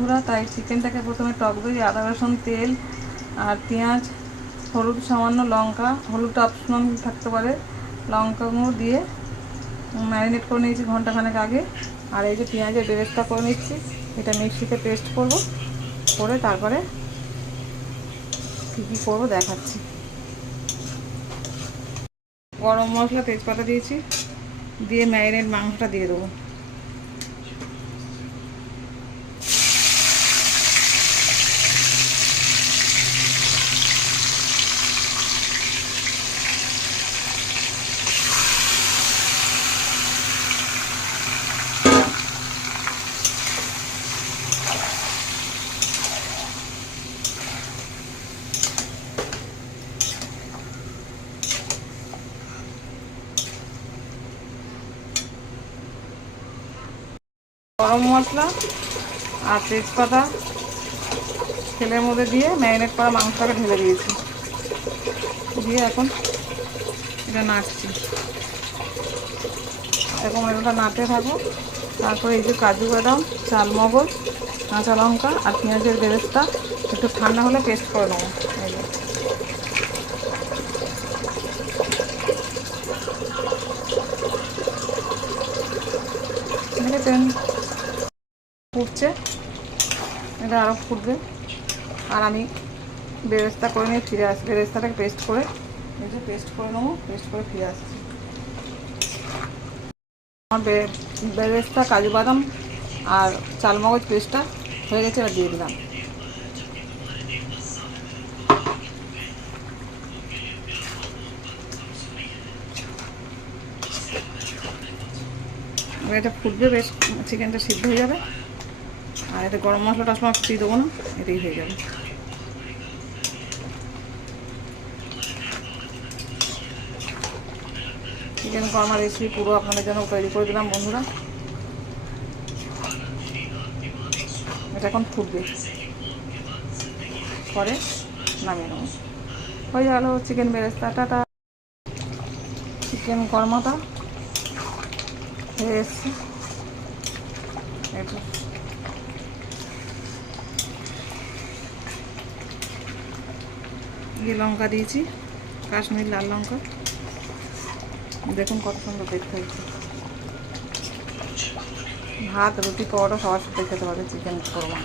আমরা তাই চিকেনটাকে প্রথমে টক দই, আদা রসুন, তেল আর পেঁয়াজ, হলুদ, সামান্য লঙ্কা, হলুদটা অপশনাল থাকতে পারে, লঙ্কা গুঁড়ো দিয়ে ম্যারিনেট করে নিয়েছি ঘন্টাখানেক আগে। আর এই যে পেঁয়াজের বেরেস্তা করে নিচ্ছি, এটা মিক্সিতে পেস্ট করব, করে তারপরে কী কী করবো দেখাচ্ছি। গরম মশলা, তেজপাতা দিয়েছি, দিয়ে ম্যারিনেট মাংসটা দিয়ে দেবো। গরম মশলা আর তেজপাতা তেলের মধ্যে দিয়ে ম্যারিনেট করা মাংসটাকে ঢেলে দিয়েছি, দিয়ে এখন এটা নাড়ছি। এরকম এটা নাড়তে থাকো। তারপরে এই যে কাজু বাদাম, চালমগজ, কাঁচা লঙ্কা আর পেঁয়াজের বেরেস্তা একটু ঠান্ডা হলে পেস্ট করে নেবো। দেখেছেন ফুটছে, এটা আরও ফুটবে। আর আমি বেরেস্তা করে নিয়ে ফিরে আসছি, বেরেস্তাটাকে পেস্ট করে এই যে পেস্ট করে নেবো, পেস্ট করে ফিরে আসছি। আমার বেরেস্তা, কাজু বাদাম আর চালমগজ পেস্টটা হয়ে গেছে, এবার দিয়ে দিলাম। এবার এটা ফুটবে, বেশ চিকেনটা সিদ্ধ হয়ে যাবে। আর এটা গরম মশলাটা আসলে কিছুই দেবো না, এটাই হয়ে যাবে। চিকেন কর্মা রেসিপি পুরো আপনাদের জন্য তৈরি করে দিলাম বন্ধুরা। এটা এখন ফুটবে, পরে নামিয়ে নেব। হয়ে গেল চিকেন বেরেস্তা। টাটা। চিকেন কর্মাটা হয়ে এসছে, একটু দিয়ে লঙ্কা দিয়েছি, কাশ্মীর লাল লঙ্কা, দেখুন কত সুন্দর দেখতে হচ্ছে। ভাত, রুটি, পরোটা সবার সাথে খেতে পারে চিকেন কর্মা।